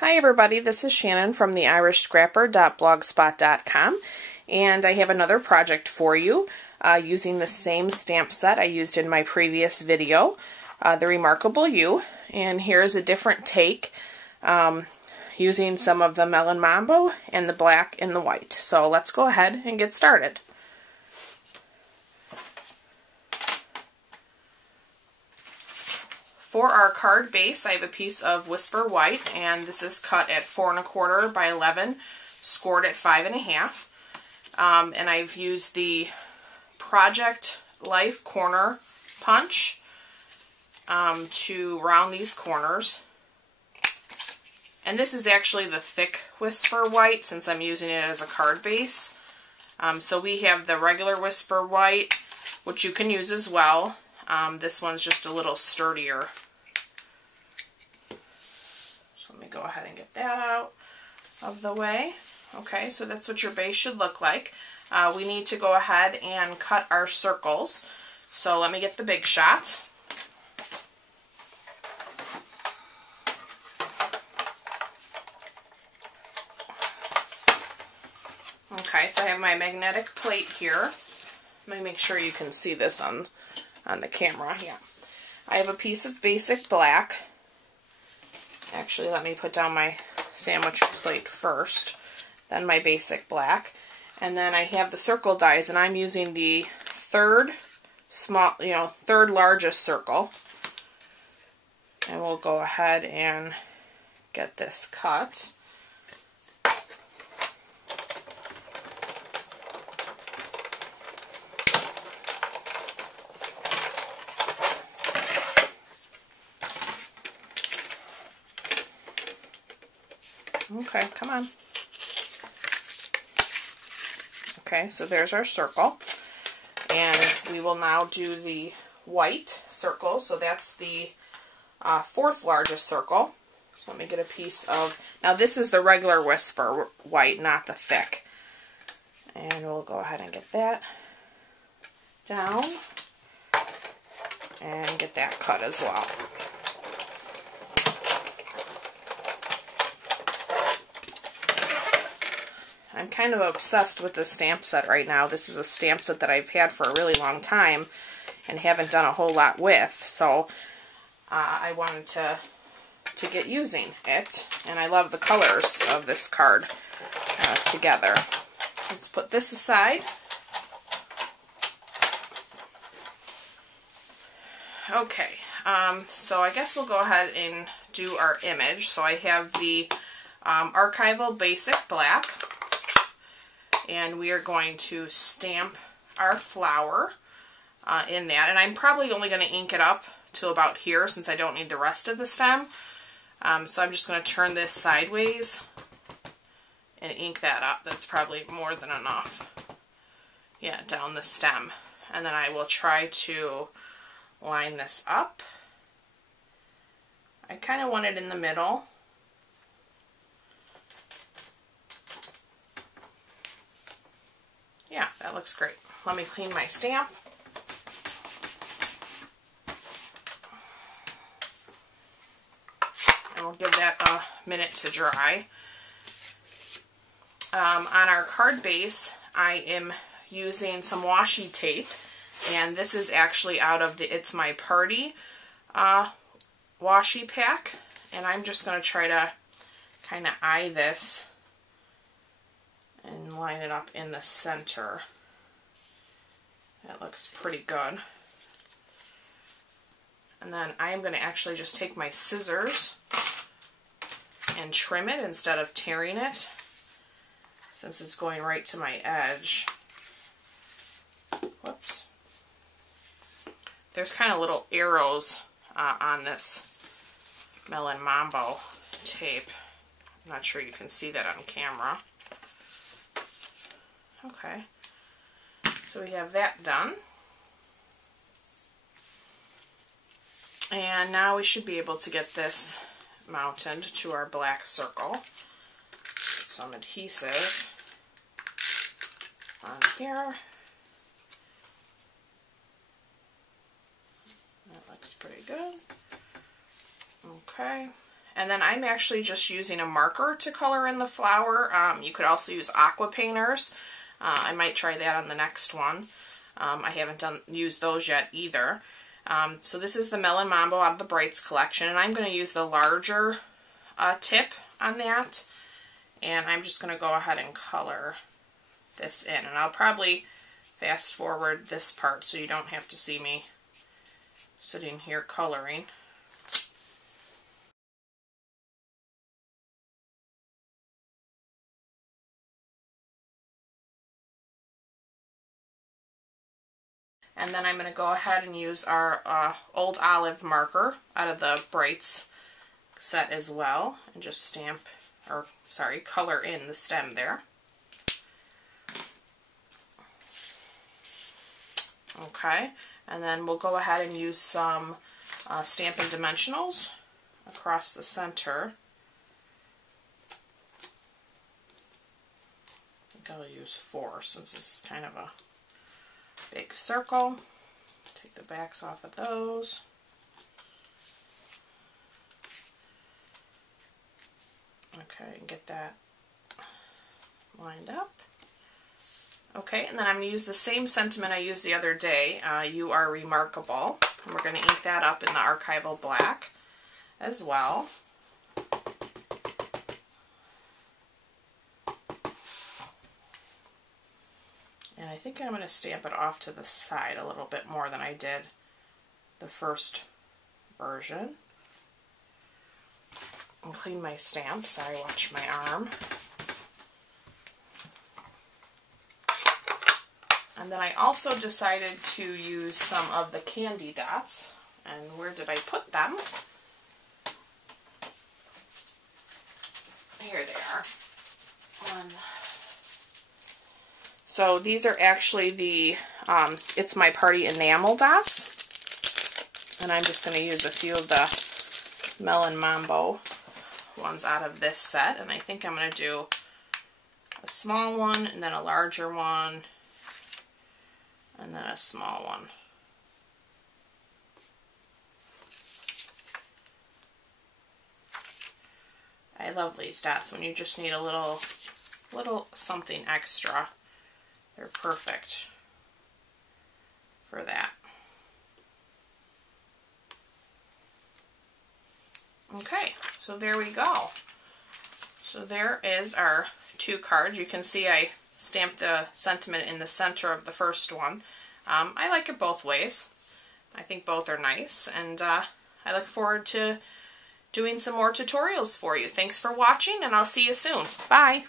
Hi everybody, this is Shannon from the irishscrapper.blogspot.com, and I have another project for you using the same stamp set I used in my previous video, The Remarkable You, and here's a different take using some of the Melon Mambo and the black and the white. So let's go ahead and get started. For our card base, I have a piece of Whisper White, and this is cut at 4 1/4 by 11, scored at 5 1/2. And I've used the Project Life corner punch to round these corners. And this is actually the thick Whisper White since I'm using it as a card base. So we have the regular Whisper White, which you can use as well. This one's just a little sturdier. So let me go ahead and get that out of the way. Okay, so that's what your base should look like. We need to go ahead and cut our circles. So let me get the Big Shot. Okay, so I have my magnetic plate here. Let me make sure you can see this on the camera. Yeah, I have a piece of basic black. Actually, let me put down my sandwich plate first, then my basic black, and then I have the circle dies, and I'm using the third largest circle, and we'll go ahead and get this cut. Okay, come on. Okay, so there's our circle. And we will now do the white circle. So that's the fourth largest circle. So let me get a piece of... Now this is the regular Whisper White, not the thick. And we'll go ahead and get that down. And get that cut as well. I'm kind of obsessed with this stamp set right now. This is a stamp set that I've had for a really long time and haven't done a whole lot with, so I wanted to get using it, and I love the colors of this card together. So let's put this aside. Okay, so I guess we'll go ahead and do our image. So I have the Archival Basic Black. And we are going to stamp our flower in that. And I'm probably only going to ink it up to about here since I don't need the rest of the stem. So I'm just going to turn this sideways and ink that up. That's probably more than enough. Yeah, down the stem. And then I will try to line this up. I kind of want it in the middle. Yeah, that looks great. Let me clean my stamp. And we'll give that a minute to dry. On our card base, I am using some washi tape. And this is actually out of the It's My Party washi pack. And I'm just going to try to kind of eye this and line it up in the center. That looks pretty good. And then I am going to actually just take my scissors and trim it instead of tearing it, since it's going right to my edge. Whoops. There's kind of little arrows on this Melon Mambo tape. I'm not sure you can see that on camera. Okay, so we have that done. And now we should be able to get this mounted to our black circle. Put some adhesive on here. That looks pretty good. Okay, And then I'm actually just using a marker to color in the flower. You could also use aqua painters. I might try that on the next one. I haven't used those yet either. So this is the Melon Mambo out of the Brights collection, and I'm going to use the larger tip on that. And I'm just going to go ahead and color this in. And I'll probably fast forward this part so you don't have to see me sitting here coloring. And then I'm going to go ahead and use our Old Olive marker out of the Brights set as well, and just stamp, or sorry, color in the stem there. Okay, and then we'll go ahead and use some Stampin' Dimensionals across the center. I think I'll use 4 since this is kind of a big circle. Take the backs off of those. Okay, and get that lined up. Okay, and then I'm going to use the same sentiment I used the other day, You Are Remarkable. And we're going to ink that up in the Archival Black as well. And I think I'm going to stamp it off to the side a little bit more than I did the first version. And clean my stamp. Sorry, watch my arm. And then I also decided to use some of the candy dots. And where did I put them? Here they are. So these are actually the It's My Party enamel dots. And I'm just going to use a few of the Melon Mambo ones out of this set. And I think I'm going to do a small one, and then a larger one, and then a small one. I love these dots when you just need a little something extra. They're perfect for that. Okay, so there we go. So there is our 2 cards. You can see I stamped the sentiment in the center of the first one. I like it both ways. I think both are nice, and I look forward to doing some more tutorials for you. Thanks for watching, and I'll see you soon. Bye!